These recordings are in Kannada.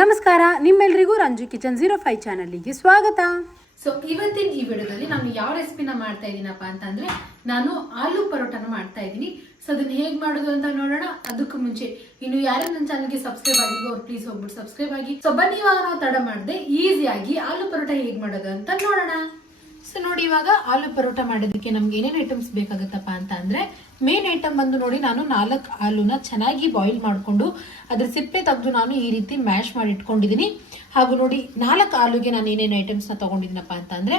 ನಮಸ್ಕಾರ, ನಿಮ್ಮೆಲ್ಲರಿಗೂ ರಂಜು ಕಿಚನ್ 05 ಚಾನಲ್ಗೆ ಸ್ವಾಗತ. ಸೊ ಇವತ್ತಿನ ಈ ವಿಡಿಯೋದಲ್ಲಿ ನಾನು ಯಾವ ರೆಸಿಪಿನ ಮಾಡ್ತಾ ಇದ್ದೀನಪ್ಪ ಅಂತಂದ್ರೆ ನಾನು ಆಲೂ ಪರೋಟನ ಮಾಡ್ತಾ ಇದ್ದೀನಿ. ಸೊ ಅದನ್ನ ಹೇಗೆ ಮಾಡೋದು ಅಂತ ನೋಡೋಣ. ಅದಕ್ಕೂ ಮುಂಚೆ ಇನ್ನು ಯಾರು ನನ್ನ ಚಾನಲ್ಗೆ ಸಬ್ಸ್ಕ್ರೈಬ್ ಆಗಿಲ್ವೋ ಅವ್ರು ಪ್ಲೀಸ್ ಹೋಗ್ಬಿಟ್ಟು ಸಬ್ಸ್ಕ್ರೈಬ್ ಆಗಿ. ಸೊ ಬನ್ನಿ, ಇವಾಗ ನಾವು ತಡ ಮಾಡದೆ ಈಸಿಯಾಗಿ ಆಲೂ ಪರೋಟ ಹೇಗೆ ಮಾಡೋದು ಅಂತ ನೋಡೋಣ. ಸೊ ನೋಡಿ, ಇವಾಗ ಆಲೂ ಪರೋಟ ಮಾಡೋದಕ್ಕೆ ನಮ್ಗೆ ಏನೇನು ಐಟಮ್ಸ್ ಬೇಕಾಗುತ್ತಪ್ಪ ಅಂತ ಅಂದ್ರೆ ಮೇನ್ ಐಟಮ್ ಬಂದು ನೋಡಿ, ನಾನು 4 ಆಲೂನ ಚೆನ್ನಾಗಿ ಬಾಯ್ಲ್ ಮಾಡಿಕೊಂಡು ಅದ್ರ ಸಿಪ್ಪೆ ತೆಗೆದು ನಾನು ಈ ರೀತಿ ಮ್ಯಾಶ್ ಮಾಡಿ ಇಟ್ಕೊಂಡಿದ್ದೀನಿ. ಹಾಗೂ ನೋಡಿ 4 ಆಲೂಗೆ ನಾನು ಏನೇನು ಐಟಮ್ಸ್ನ ತೊಗೊಂಡಿದ್ದೀನಪ್ಪ ಅಂತ ಅಂದರೆ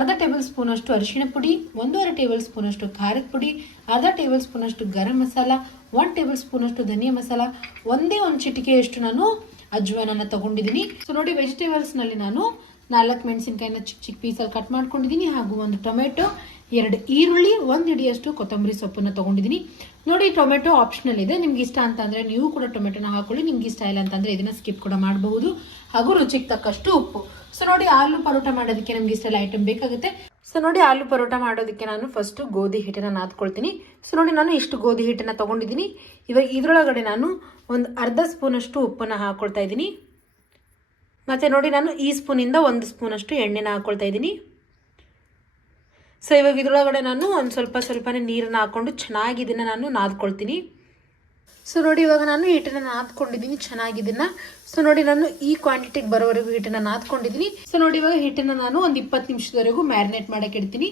ಅರ್ಧ ಟೇಬಲ್ ಸ್ಪೂನ್ ಅಷ್ಟು ಅರಿಶಿಣ ಪುಡಿ, 1.5 ಟೇಬಲ್ ಸ್ಪೂನ್ ಅಷ್ಟು ಖಾರದ ಪುಡಿ, ಅರ್ಧ ಟೇಬಲ್ ಸ್ಪೂನ್ ಅಷ್ಟು ಗರಂ ಮಸಾಲ, 1 ಟೇಬಲ್ ಸ್ಪೂನ್ ಅಷ್ಟು ಧನಿಯಾ ಮಸಾಲ, ಒಂದೇ ಒಂದು ಚಿಟಿಕೆಯಷ್ಟು ನಾನು ಅಜ್ವಾನನ್ನ ತೊಗೊಂಡಿದ್ದೀನಿ. ಸೊ ನೋಡಿ, ವೆಜಿಟೇಬಲ್ಸ್ನಲ್ಲಿ ನಾನು 4 ಮೆಣಸಿನಕಾಯಿನ ಚಿಕ್ಕ ಚಿಕ್ಕ ಪೀಸಲ್ಲಿ ಕಟ್ ಮಾಡ್ಕೊಂಡಿದ್ದೀನಿ. ಹಾಗೂ 1 ಟೊಮೆಟೊ, 2 ಈರುಳ್ಳಿ, 1 ಹಿಡಿಯಷ್ಟು ಕೊತ್ತಂಬರಿ ಸೊಪ್ಪನ್ನು ತೊಗೊಂಡಿದ್ದೀನಿ. ನೋಡಿ, ಟೊಮೆಟೊ ಆಪ್ಷನಲ್ ಇದೆ, ನಿಮ್ಗೆ ಇಷ್ಟ ಅಂತಂದರೆ ನೀವು ಕೂಡ ಟೊಮೆಟೊನ ಹಾಕೊಳ್ಳಿ, ನಿಮ್ಗೆ ಇಷ್ಟ ಇಲ್ಲ ಅಂತಂದರೆ ಇದನ್ನು ಸ್ಕಿಪ್ ಕೂಡ ಮಾಡಬಹುದು. ಹಾಗೂ ರುಚಿಗೆ ತಕ್ಕಷ್ಟು ಉಪ್ಪು. ಸೊ ನೋಡಿ, ಆಲೂ ಪರೋಟ ಮಾಡೋದಕ್ಕೆ ನಮ್ಗೆ ಇಷ್ಟೆಲ್ಲ ಐಟಮ್ ಬೇಕಾಗುತ್ತೆ. ಸೊ ನೋಡಿ, ಆಲೂ ಪರೋಟ ಮಾಡೋದಕ್ಕೆ ನಾನು ಫಸ್ಟು ಗೋಧಿ ಹಿಟ್ಟನ್ನು ನಾದ್ಕೊಳ್ತೀನಿ. ಸೊ ನೋಡಿ, ನಾನು ಇಷ್ಟು ಗೋಧಿ ಹಿಟ್ಟನ್ನು ತೊಗೊಂಡಿದ್ದೀನಿ. ಇವಾಗ ಇದರೊಳಗಡೆ ನಾನು ಒಂದು ಅರ್ಧ ಸ್ಪೂನಷ್ಟು ಉಪ್ಪನ್ನು ಹಾಕ್ಕೊಳ್ತಾ ಇದ್ದೀನಿ. ಮತ್ತು ನೋಡಿ, ನಾನು ಈ ಸ್ಪೂನಿಂದ 1 ಸ್ಪೂನಷ್ಟು ಎಣ್ಣೆನ ಹಾಕ್ಕೊಳ್ತಾ ಇದ್ದೀನಿ. ಸೊ ಇವಾಗ ಇದರೊಳಗಡೆ ನಾನು ಒಂದು ಸ್ವಲ್ಪನೇ ನೀರನ್ನು ಹಾಕ್ಕೊಂಡು ಚೆನ್ನಾಗಿ ಇದನ್ನು ನಾನು ನಾದ್ಕೊಳ್ತೀನಿ. ಸೊ ನೋಡಿ, ಇವಾಗ ನಾನು ಹಿಟ್ಟನ್ನು ನಾದ್ಕೊಂಡಿದ್ದೀನಿ ಚೆನ್ನಾಗಿ ಇದನ್ನು. ಸೊ ನೋಡಿ, ನಾನು ಈ ಕ್ವಾಂಟಿಟಿಗೆ ಬರೋವರೆಗೂ ಹಿಟ್ಟನ್ನು ನಾದ್ಕೊಂಡಿದ್ದೀನಿ. ಸೊ ನೋಡಿ, ಇವಾಗ ಹಿಟ್ಟನ್ನು ನಾನು ಒಂದು 20 ನಿಮಿಷದವರೆಗೂ ಮ್ಯಾರಿನೇಟ್ ಮಾಡೋಕೆ ಇಡ್ತೀನಿ.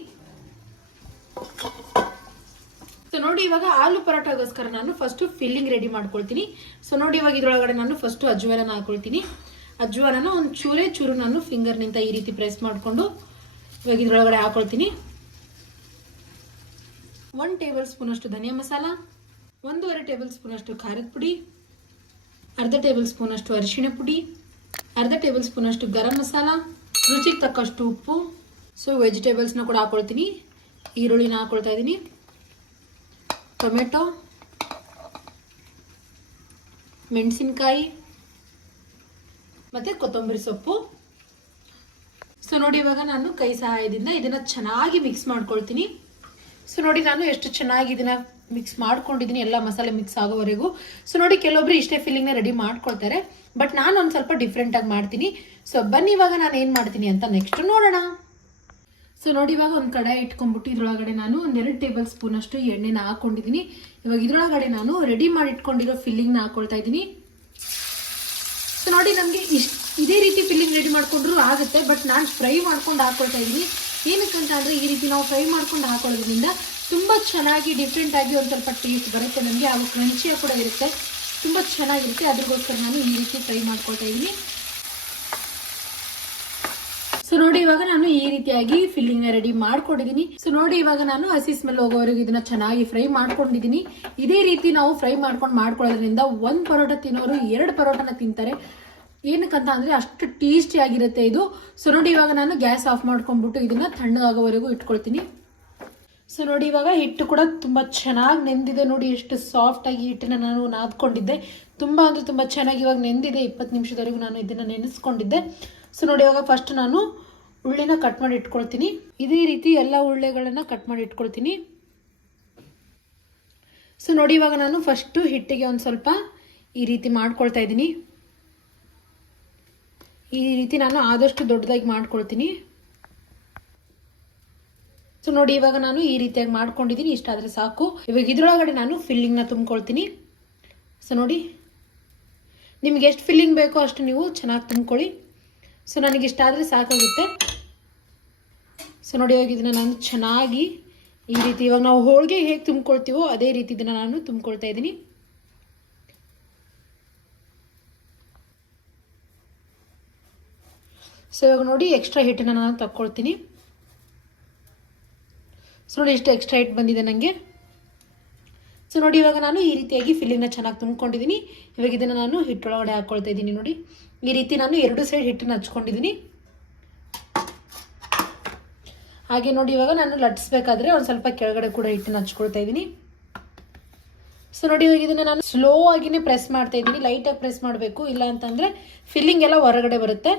ಸೊ ನೋಡಿ, ಇವಾಗ ಆಲೂ ಪರೋಟಗೋಸ್ಕರ ನಾನು ಫಸ್ಟು ಫಿಲ್ಲಿಂಗ್ ರೆಡಿ ಮಾಡ್ಕೊಳ್ತೀನಿ. ಸೊ ನೋಡಿ, ಇವಾಗ ಇದರೊಳಗಡೆ ನಾನು ಫಸ್ಟು ಅಜ್ವಾನ ಹಾಕ್ಕೊಳ್ತೀನಿ. ಅಜ್ವಾನನ ಒಂದು ಚೂರು ನಾನು ಫಿಂಗರ್ನಿಂದ ಈ ರೀತಿ ಪ್ರೆಸ್ ಮಾಡಿಕೊಂಡು ಇವಾಗ ಇದರೊಳಗಡೆ ಹಾಕೊಳ್ತೀನಿ. 1 ಟೇಬಲ್ ಸ್ಪೂನ್ ಅಷ್ಟು ಧನಿಯಾ ಮಸಾಲ, 1.5 ಟೇಬಲ್ ಸ್ಪೂನ್ ಅಷ್ಟು ಖಾರದ ಪುಡಿ, ಅರ್ಧ ಟೇಬಲ್ ಸ್ಪೂನ್ ಅಷ್ಟು ಅರಿಶಿಣ ಪುಡಿ, ಅರ್ಧ ಟೇಬಲ್ ಸ್ಪೂನ್ ಅಷ್ಟು ಗರಂ ಮಸಾಲ, ರುಚಿಗೆ ತಕ್ಕಷ್ಟು ಉಪ್ಪು. ಸೊ ವೆಜಿಟೇಬಲ್ಸ್ನ ಕೂಡ ಹಾಕೊಳ್ತೀನಿ. ಈರುಳ್ಳಿನ ಹಾಕೊಳ್ತಾ ಇದ್ದೀನಿ, ಟೊಮೆಟೊ, ಮೆಣಸಿನ್ಕಾಯಿ ಮತ್ತು ಕೊತ್ತಂಬರಿ ಸೊಪ್ಪು. ಸೊ ನೋಡಿ, ಇವಾಗ ನಾನು ಕೈ ಸಹಾಯದಿಂದ ಇದನ್ನು ಚೆನ್ನಾಗಿ ಮಿಕ್ಸ್ ಮಾಡ್ಕೊಳ್ತೀನಿ. ಸೊ ನೋಡಿ, ನಾನು ಎಷ್ಟು ಚೆನ್ನಾಗಿ ಇದನ್ನು ಮಿಕ್ಸ್ ಮಾಡ್ಕೊಂಡಿದ್ದೀನಿ, ಎಲ್ಲ ಮಸಾಲೆ ಮಿಕ್ಸ್ ಆಗೋವರೆಗೂ. ಸೊ ನೋಡಿ, ಕೆಲವೊಬ್ರು ಇಷ್ಟೇ ಫಿಲ್ಲಿಂಗ್ನ ರೆಡಿ ಮಾಡ್ಕೊಳ್ತಾರೆ, ಬಟ್ ನಾನು ಒಂದು ಸ್ವಲ್ಪ ಡಿಫ್ರೆಂಟಾಗಿ ಮಾಡ್ತೀನಿ. ಸೊ ಬನ್ನಿ, ಇವಾಗ ನಾನು ಏನು ಮಾಡ್ತೀನಿ ಅಂತ ನೆಕ್ಸ್ಟ್ ನೋಡೋಣ. ಸೊ ನೋಡಿ, ಇವಾಗ ಒಂದು ಕಡಾಯಿ ಇಟ್ಕೊಂಡ್ಬಿಟ್ಟು ಇದರೊಳಗಡೆ ನಾನು 2 ಟೇಬಲ್ ಸ್ಪೂನ್ ಅಷ್ಟು ಎಣ್ಣೆನ ಹಾಕ್ಕೊಂಡಿದ್ದೀನಿ. ಇವಾಗ ಇದರೊಳಗಡೆ ನಾನು ರೆಡಿ ಮಾಡಿ ಇಟ್ಕೊಂಡಿರೋ ಫಿಲ್ಲಿಂಗ್ನ ಹಾಕ್ಕೊಳ್ತಾ ಇದ್ದೀನಿ. ಸೊ ನೋಡಿ, ನಮಗೆ ಇದೇ ರೀತಿ ಫಿಲ್ಲಿಂಗ್ ರೆಡಿ ಮಾಡಿಕೊಂಡ್ರು ಆಗುತ್ತೆ, ಬಟ್ ನಾನು ಫ್ರೈ ಮಾಡ್ಕೊಂಡು ಹಾಕ್ಕೊಳ್ತಾ ಇದ್ದೀನಿ. ಏನಕ್ಕಂತ ಅಂದರೆ ಈ ರೀತಿ ನಾವು ಫ್ರೈ ಮಾಡ್ಕೊಂಡು ಹಾಕೊಳ್ಳೋದ್ರಿಂದ ತುಂಬ ಚೆನ್ನಾಗಿ ಡಿಫ್ರೆಂಟಾಗಿ ಒಂದು ಸ್ವಲ್ಪ ಟೇಸ್ಟ್ ಬರುತ್ತೆ ನಮಗೆ. ಹಾಗೂ ಕ್ರಂಚಿಯಾಗಿ ಕೂಡ ಇರುತ್ತೆ, ತುಂಬ ಚೆನ್ನಾಗಿರುತ್ತೆ. ಅದಕ್ಕೋಸ್ಕರ ನಾನು ಈ ರೀತಿ ಫ್ರೈ ಮಾಡ್ಕೊಳ್ತಾ ಇದ್ದೀನಿ. ಸೊ ನೋಡಿ, ಇವಾಗ ನಾನು ಈ ರೀತಿಯಾಗಿ ಫಿಲ್ಲಿಂಗ್ನ ರೆಡಿ ಮಾಡ್ಕೊಂಡಿದ್ದೀನಿ. ಸೊ ನೋಡಿ, ಇವಾಗ ನಾನು ಹಸಿ ಸ್ಮೆಲ್ ಹೋಗೋವರೆಗೂ ಇದನ್ನ ಚೆನ್ನಾಗಿ ಫ್ರೈ ಮಾಡ್ಕೊಂಡಿದ್ದೀನಿ. ಇದೇ ರೀತಿ ನಾವು ಫ್ರೈ ಮಾಡ್ಕೊಳ್ಳೋದ್ರಿಂದ 1 ಪರೋಟ ತಿನ್ನೋರು 2 ಪರೋಟನ ತಿಂತಾರೆ. ಏನಕ್ಕಂತ ಅಂದರೆ ಅಷ್ಟು ಟೇಸ್ಟಿ ಆಗಿರುತ್ತೆ ಇದು. ಸೊ ನೋಡಿ, ಇವಾಗ ನಾನು ಗ್ಯಾಸ್ ಆಫ್ ಮಾಡ್ಕೊಂಡ್ಬಿಟ್ಟು ಇದನ್ನು ತಣ್ಣಗಾಗೋವರೆಗೂ ಇಟ್ಕೊಳ್ತೀನಿ. ಸೊ ನೋಡಿ, ಇವಾಗ ಹಿಟ್ಟು ಕೂಡ ತುಂಬ ಚೆನ್ನಾಗಿ ನೆಂದಿದೆ. ನೋಡಿ, ಎಷ್ಟು ಸಾಫ್ಟಾಗಿ ಹಿಟ್ಟನ್ನು ನಾನು ನಾದ್ಕೊಂಡಿದ್ದೆ. ತುಂಬ ಅಂದರೆ ತುಂಬ ಚೆನ್ನಾಗಿ ಇವಾಗ ನೆಂದಿದೆ. 20 ನಿಮಿಷದವರೆಗೂ ನಾನು ಇದನ್ನು ನೆನೆಸ್ಕೊಂಡಿದ್ದೆ. ಸೊ ನೋಡಿ, ಇವಾಗ ಫಸ್ಟ್ ನಾನು ಉಳ್ಳಿನ ಕಟ್ ಮಾಡಿ ಇಟ್ಕೊಳ್ತೀನಿ. ಇದೇ ರೀತಿ ಎಲ್ಲ ಉಳ್ಳೆಗಳನ್ನು ಕಟ್ ಮಾಡಿ ಇಟ್ಕೊಳ್ತೀನಿ. ಸೊ ನೋಡಿ, ಇವಾಗ ನಾನು ಫಸ್ಟು ಹಿಟ್ಟಿಗೆ ಒಂದು ಸ್ವಲ್ಪ ಈ ರೀತಿ ಮಾಡ್ಕೊಳ್ತಾ ಇದ್ದೀನಿ. ಈ ರೀತಿ ನಾನು ಆದಷ್ಟು ದೊಡ್ಡದಾಗಿ ಮಾಡ್ಕೊಳ್ತೀನಿ. ಸೊ ನೋಡಿ, ಇವಾಗ ನಾನು ಈ ರೀತಿಯಾಗಿ ಮಾಡ್ಕೊಂಡಿದ್ದೀನಿ. ಇಷ್ಟಾದರೆ ಸಾಕು. ಇವಾಗ ಇದರೊಳಗಡೆ ನಾನು ಫಿಲ್ಲಿಂಗ್ನ ತುಂಬ್ಕೊಳ್ತೀನಿ. ಸೊ ನೋಡಿ, ನಿಮ್ಗೆ ಎಷ್ಟು ಫಿಲ್ಲಿಂಗ್ ಬೇಕೋ ಅಷ್ಟು ನೀವು ಚೆನ್ನಾಗಿ ತುಂಬ್ಕೊಳ್ಳಿ. ಸೊ ನನಗೆ ಇಷ್ಟ ಆದರೆ ಸಾಕಾಗುತ್ತೆ. ಸೊ ನೋಡಿ, ಇವಾಗ ಇದನ್ನು ನಾನು ಚೆನ್ನಾಗಿ ಈ ರೀತಿ ಇವಾಗ ನಾವು ಹೋಳಿಗೆ ಹೇಗೆ ತುಂಬ್ಕೊಳ್ತೀವೋ ಅದೇ ರೀತಿ ಇದನ್ನು ನಾನು ತುಂಬ್ಕೊಳ್ತಾ ಇದ್ದೀನಿ. ಸೊ ಇವಾಗ ನೋಡಿ, ಎಕ್ಸ್ಟ್ರಾ ಹಿಟ್ಟನ್ನು ನಾನು ತಗೊಳ್ತೀನಿ. ಸೊ ನೋಡಿ, ಇಷ್ಟು ಎಕ್ಸ್ಟ್ರಾ ಹಿಟ್ಟು ಬಂದಿದೆ ನನಗೆ. ಸೊ ನೋಡಿ, ಇವಾಗ ನಾನು ಈ ರೀತಿಯಾಗಿ ಫಿಲ್ಲಿಂಗ್ನ ಚೆನ್ನಾಗಿ ತುಂಬ್ಕೊಂಡಿದ್ದೀನಿ. ಇವಾಗ ಇದನ್ನು ನಾನು ಹಿಟ್ಟೊಳಗಡೆ ಹಾಕ್ಕೊಳ್ತಾ ಇದ್ದೀನಿ. ನೋಡಿ, ಈ ರೀತಿ ನಾನು 2 ಸೈಡ್ ಹಿಟ್ಟನ್ನು ಹಚ್ಕೊಂಡಿದ್ದೀನಿ. ಹಾಗೆ ನೋಡಿ, ಇವಾಗ ನಾನು ಲಟ್ಸ್ಬೇಕಾದ್ರೆ ಒಂದು ಸ್ವಲ್ಪ ಕೆಳಗಡೆ ಕೂಡ ಹಿಟ್ಟನ್ನು ಹಚ್ಕೊಳ್ತಾ ಇದ್ದೀನಿ. ಸೊ ನೋಡಿ, ಇವಾಗ ಇದನ್ನು ನಾನು ಸ್ಲೋ ಆಗಿನೇ ಪ್ರೆಸ್ ಮಾಡ್ತಾ ಇದ್ದೀನಿ. ಲೈಟಾಗಿ ಪ್ರೆಸ್ ಮಾಡಬೇಕು, ಇಲ್ಲ ಅಂತಂದರೆ ಫಿಲ್ಲಿಂಗ್ ಎಲ್ಲ ಹೊರಗಡೆ ಬರುತ್ತೆ.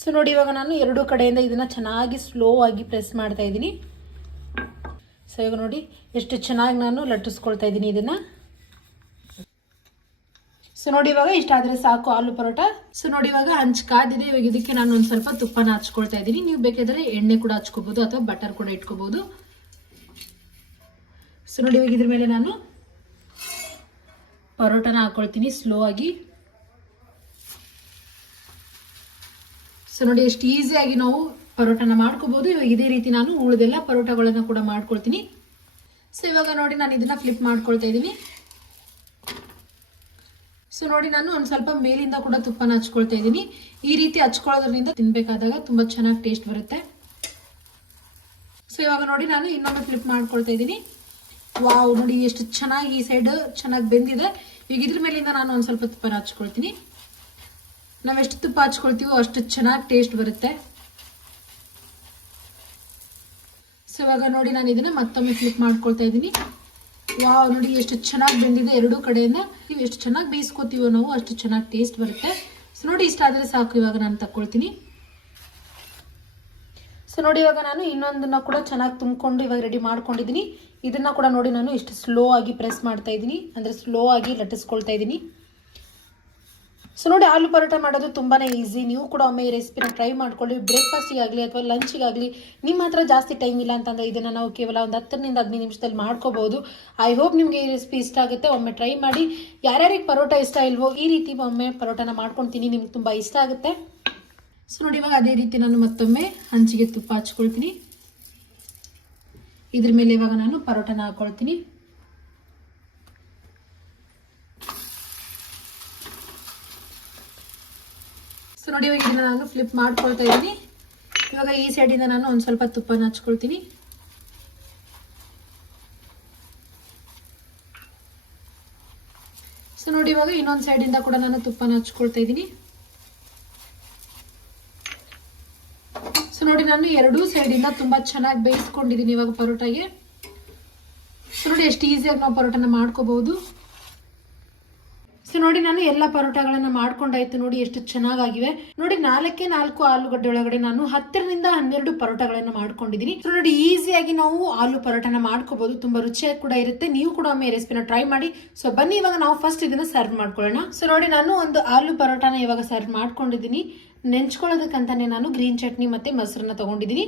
ಸೊ ನೋಡಿ, ಇವಾಗ ನಾನು 2 ಕಡೆಯಿಂದ ಇದನ್ನು ಚೆನ್ನಾಗಿ ಸ್ಲೋ ಆಗಿ ಪ್ರೆಸ್ ಮಾಡ್ತಾ ಇದ್ದೀನಿ. ಸೊ ಇವಾಗ ನೋಡಿ ಎಷ್ಟು ಚೆನ್ನಾಗಿ ನಾನು ಲಟ್ಟಿಸ್ಕೊಳ್ತಾ ಇದ್ದೀನಿ ಇದನ್ನು. ಸೊ ನೋಡಿ ಇವಾಗ ಇಷ್ಟ ಆದ್ರೆ ಸಾಕು ಆಲೂ ಪರೋಟ. ಸೊ ನೋಡಿ ಇವಾಗ ಹಂಚ್ ಕಾದಿದೆ. ಇವಾಗ ಇದಕ್ಕೆ ನಾನು ಒಂದ್ ಸ್ವಲ್ಪ ತುಪ್ಪನ ಹಚ್ಕೊಳ್ತಾ ಇದ್ದೀನಿ. ನೀವು ಬೇಕಾದ್ರೆ ಎಣ್ಣೆ ಕೂಡ ಹಚ್ಕೋಬಹುದು ಅಥವಾ ಬಟರ್ ಕೂಡ ಇಟ್ಕೋಬಹುದು. ಸೊ ನೋಡಿ ಇವಾಗ ಇದ್ರ ಮೇಲೆ ನಾನು ಪರೋಟನ ಹಾಕೊಳ್ತೀನಿ ಸ್ಲೋ ಆಗಿ. ಸೊ ನೋಡಿ ಎಷ್ಟು ಈಸಿಯಾಗಿ ನಾವು ಪರೋಟನ ಮಾಡ್ಕೋಬಹುದು. ಇವಾಗ ಇದೇ ರೀತಿ ನಾನು ಉಳಿದೆಲ್ಲ ಪರೋಟಗಳನ್ನ ಕೂಡ ಮಾಡ್ಕೊಳ್ತೀನಿ. ಸೊ ಇವಾಗ ನೋಡಿ ನಾನು ಇದನ್ನ ಫ್ಲಿಪ್ ಮಾಡ್ಕೊಳ್ತಾ ಇದ್ದೀನಿ. ಸೊ ನೋಡಿ ನಾನು ಒಂದ್ ಸ್ವಲ್ಪ ಮೇಲಿಂದ ಕೂಡ ತುಪ್ಪನ ಹಚ್ಕೊಳ್ತಾ ಇದ್ದೀನಿ. ಈ ರೀತಿ ಹಚ್ಕೊಳ್ಳೋದ್ರಿಂದ ತಿನ್ಬೇಕಾದಾಗ ತುಂಬಾ ಚೆನ್ನಾಗಿ ಟೇಸ್ಟ್ ಬರುತ್ತೆ. ಸೊ ಇವಾಗ ನೋಡಿ ನಾನು ಇನ್ನೊಮ್ಮೆ ಫ್ಲಿಪ್ ಮಾಡ್ಕೊಳ್ತಾ ಇದ್ದೀನಿ. ವಾವ್, ನೋಡಿ ಎಷ್ಟು ಚೆನ್ನಾಗಿ ಈ ಸೈಡ್ ಚೆನ್ನಾಗಿ ಬೆಂದಿದೆ. ಈಗ ಇದ್ರ ಮೇಲಿಂದ ನಾನು ಒಂದ್ ಸ್ವಲ್ಪ ತುಪ್ಪನ ಹಚ್ಕೊಳ್ತೀನಿ. ನಾವೆಷ್ಟು ತುಪ್ಪ ಹಚ್ಕೊಳ್ತೀವೋ ಅಷ್ಟು ಚೆನ್ನಾಗಿ ಟೇಸ್ಟ್ ಬರುತ್ತೆ. ಸೊ ಇವಾಗ ನೋಡಿ ನಾನು ಇದನ್ನ ಮತ್ತೊಮ್ಮೆ ಫ್ಲಿಪ್ ಮಾಡ್ಕೊಳ್ತಾ ಇದ್ದೀನಿ. ವಾವ್, ನೋಡಿ ಎಷ್ಟು ಚೆನ್ನಾಗಿ ಬೆಂದಿದೆ ಎರಡೂ ಕಡೆಯಿಂದ. ನೀವು ಎಷ್ಟು ಚೆನ್ನಾಗಿ ಬೇಯಿಸ್ಕೊತೀವೋ ನಾವು ಅಷ್ಟು ಚೆನ್ನಾಗಿ ಟೇಸ್ಟ್ ಬರುತ್ತೆ. ಸೊ ನೋಡಿ ಇಷ್ಟ ಆದ್ರೆ ಸಾಕು. ಇವಾಗ ನಾನು ತಗೊಳ್ತೀನಿ. ಸೊ ನೋಡಿ ಇವಾಗ ನಾನು ಇನ್ನೊಂದನ್ನ ಕೂಡ ಚೆನ್ನಾಗಿ ತುಂಬಿಕೊಂಡು ಇವಾಗ ರೆಡಿ ಮಾಡ್ಕೊಂಡಿದ್ದೀನಿ. ಇದನ್ನ ಕೂಡ ನೋಡಿ ನಾನು ಇಷ್ಟು ಸ್ಲೋ ಆಗಿ ಪ್ರೆಸ್ ಮಾಡ್ತಾ ಇದ್ದೀನಿ, ಅಂದ್ರೆ ಸ್ಲೋ ಆಗಿ ಲಟ್ಟಿಸ್ಕೊಳ್ತಾ ಇದ್ದೀನಿ. ಸೊ ನೋಡಿ ಆಲೂ ಪರೋಟ ಮಾಡೋದು ತುಂಬಾನೇ ಈಸಿ. ನೀವು ಕೂಡ ಒಮ್ಮೆ ಈ ರೆಸಿಪಿನ ಟ್ರೈ ಮಾಡ್ಕೊಳ್ಳಿ. ಬ್ರೇಕ್ಫಾಸ್ಟಿಗಾಗಲಿ ಅಥವಾ ಲಂಚಿಗಾಗಲಿ ನಿಮ್ಮ ಹತ್ರ ಜಾಸ್ತಿ ಟೈಮ್ ಇಲ್ಲ ಅಂತಂದ್ರೆ ಇದನ್ನ ನಾವು ಕೇವಲ ಒಂದು 10ರಿಂದ 15 ನಿಮಿಷದಲ್ಲಿ ಮಾಡ್ಕೋಬಹುದು. ಐ ಹೋಪ್ ನಿಮಗೆ ಈ ರೆಸಿಪಿ ಇಷ್ಟ ಆಗುತ್ತೆ. ಒಮ್ಮೆ ಟ್ರೈ ಮಾಡಿ. ಯಾರ್ಯಾರಿಗೆ ಪರೋಟ ಇಷ್ಟ ಇಲ್ವೋ ಈ ರೀತಿ ಒಮ್ಮೆ ಪರೋಟನ ಮಾಡ್ಕೊಳ್ತೀನಿ, ನಿಮ್ಗೆ ತುಂಬಾ ಇಷ್ಟ ಆಗುತ್ತೆ. ಸೊ ನೋಡಿ ಇವಾಗ ಅದೇ ರೀತಿ ನಾನು ಮತ್ತೊಮ್ಮೆ ಹಂಚಿಗೆ ತುಪ್ಪ ಹಚ್ಕೊಳ್ತೀನಿ. ಇದ್ರ ಮೇಲೆ ಇವಾಗ ನಾನು ಪರೋಟನ ಹಾಕೊಳ್ತೀನಿ. ಸೊ ನೋಡಿ ಇವಾಗ ಇದನ್ನ ನಾನು ಫ್ಲಿಪ್ ಮಾಡ್ಕೊಳ್ತಾ ಇದ್ದೀನಿ. ಇವಾಗ ಈ ಸೈಡಿಂದ ನಾನು ಒಂದ್ ಸ್ವಲ್ಪ ತುಪ್ಪನ ಹಚ್ಕೊಳ್ತೀನಿ. ಸೊ ನೋಡಿ ಇವಾಗ ಇನ್ನೊಂದ್ ಸೈಡಿಂದ ಕೂಡ ನಾನು ತುಪ್ಪನ ಹಚ್ಕೊಳ್ತಾ ಇದ್ದೀನಿ. ಸೊ ನೋಡಿ ನಾನು ಎರಡೂ ಸೈಡಿಂದ ತುಂಬಾ ಚೆನ್ನಾಗಿ ಬೇಯಿಸ್ಕೊಂಡಿದ್ದೀನಿ ಇವಾಗ ಪರೋಟಾಗೆ. ಸೊ ನೋಡಿ ಎಷ್ಟು ಈಸಿಯಾಗಿ ನಾವು ಪರೋಟನ ಮಾಡ್ಕೋಬಹುದು. ಸೊ ನೋಡಿ ನಾನು ಎಲ್ಲ ಪರೋಟಗಳನ್ನ ಮಾಡ್ಕೊಂಡಾಯ್ತು. ನೋಡಿ ಎಷ್ಟು ಚೆನ್ನಾಗಿವೆ. ನೋಡಿ 4 ಆಲೂಗಡ್ಡೆ ಒಳಗಡೆ ನಾನು 10ರಿಂದ 12 ಪರೋಟಗಳನ್ನ ಮಾಡ್ಕೊಂಡಿದ್ದೀನಿ. ಸೊ ನೋಡಿ ಈಸಿಯಾಗಿ ನಾವು ಆಲೂ ಪರೋಟನ ಮಾಡ್ಕೋಬಹುದು. ತುಂಬಾ ರುಚಿಯಾಗಿ ಕೂಡ ಇರುತ್ತೆ. ನೀವು ಕೂಡ ಒಮ್ಮೆ ರೆಸಿಪಿನ ಟ್ರೈ ಮಾಡಿ. ಸೊ ಬನ್ನಿ ಇವಾಗ ನಾವು ಫಸ್ಟ್ ಇದನ್ನ ಸರ್ವ್ ಮಾಡ್ಕೊಳ್ಳೋಣ. ಸೊ ನೋಡಿ ನಾನು ಒಂದು ಆಲೂ ಪರೋಟನ ಇವಾಗ ಸರ್ವ್ ಮಾಡ್ಕೊಂಡಿದ್ದೀನಿ. ನೆಂಚ್ಕೊಳ್ಳೋದಕ್ಕಂತಾನೆ ನಾನು ಗ್ರೀನ್ ಚಟ್ನಿ ಮತ್ತೆ ಮೊಸರನ್ನ ತಗೊಂಡಿದ್ದೀನಿ.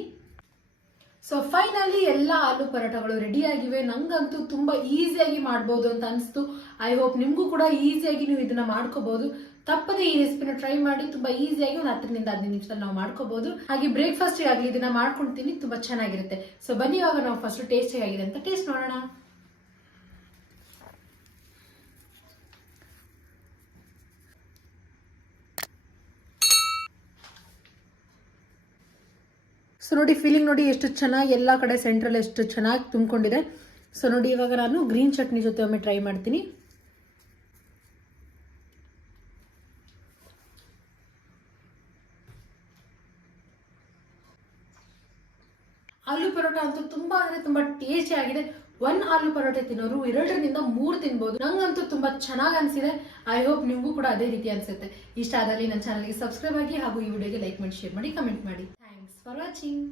ಸೊ ಫೈನಲಿ ಎಲ್ಲ ಆಲೂ ಪರೋಟಗಳು ರೆಡಿ ಆಗಿವೆ. ನಂಗಂತೂ ತುಂಬಾ ಈಸಿಯಾಗಿ ಮಾಡ್ಬೋದು ಅಂತ ಅನಿಸ್ತು. ಐ ಹೋಪ್ ನಿಮ್ಗೂ ಕೂಡ ಈಸಿಯಾಗಿ ನೀವು ಇದನ್ನ ಮಾಡ್ಕೋಬಹುದು. ತಪ್ಪದೆ ಈ ರೆಸಿಪಿನ ಟ್ರೈ ಮಾಡಿ. ತುಂಬಾ ಈಸಿಯಾಗಿ ಒಂದು 10ರಿಂದ 15 ನಿಮಿಷದಲ್ಲಿ ನಾವು ಮಾಡ್ಕೋಬಹುದು. ಹಾಗೆ ಬ್ರೇಕ್ಫಾಸ್ಟ್ ಆಗಲಿ ಇದನ್ನ ಮಾಡ್ಕೊಳ್ತೀನಿ, ತುಂಬಾ ಚೆನ್ನಾಗಿರುತ್ತೆ. ಸೊ ಬನ್ನಿ ಇವಾಗ ನಾವು ಫಸ್ಟ್ ಟೇಸ್ಟ್ ಹೇಗಿದೆ ಅಂತ ಟೇಸ್ಟ್ ನೋಡೋಣ. ಸೊ ನೋಡಿ ಫೀಲಿಂಗ್ ನೋಡಿ ಎಷ್ಟು ಚೆನ್ನಾಗಿ ಎಲ್ಲ ಕಡೆ ಸೆಂಟ್ರಲ್ ಎಷ್ಟು ಚೆನ್ನಾಗಿ ತುಂಬಿಕೊಂಡಿದೆ. ಸೊ ನೋಡಿ ಇವಾಗ ನಾನು ಗ್ರೀನ್ ಚಟ್ನಿ ಜೊತೆ ಒಮ್ಮೆ ಟ್ರೈ ಮಾಡ್ತೀನಿ. ಆಲೂ ಪರೋಟ ಅಂತೂ ತುಂಬಾ ಅಂದ್ರೆ ತುಂಬಾ ಟೇಸ್ಟಿ ಆಗಿದೆ. 1 ಆಲೂ ಪರೋಟ ತಿನ್ನೋರು 2ರಿಂದ 3 ತಿನ್ಬಹುದು. ನಂಗಂತೂ ತುಂಬಾ ಚೆನ್ನಾಗಿ ಅನ್ಸಿದೆ. ಐ ಹೋಪ್ ನಿಮ್ಗೂ ಕೂಡ ಅದೇ ರೀತಿ ಅನ್ಸುತ್ತೆ. ಇಷ್ಟ ಆದಲ್ಲಿ ನನ್ನ ಚಾನಲ್ಗೆ ಸಬ್ಸ್ಕ್ರೈಬ್ ಆಗಿ ಹಾಗೂ ಈ ವಿಡಿಯೋಗೆ ಲೈಕ್ ಮಾಡಿ, ಶೇರ್ ಮಾಡಿ, ಕಮೆಂಟ್ ಮಾಡಿ. Thanks for watching.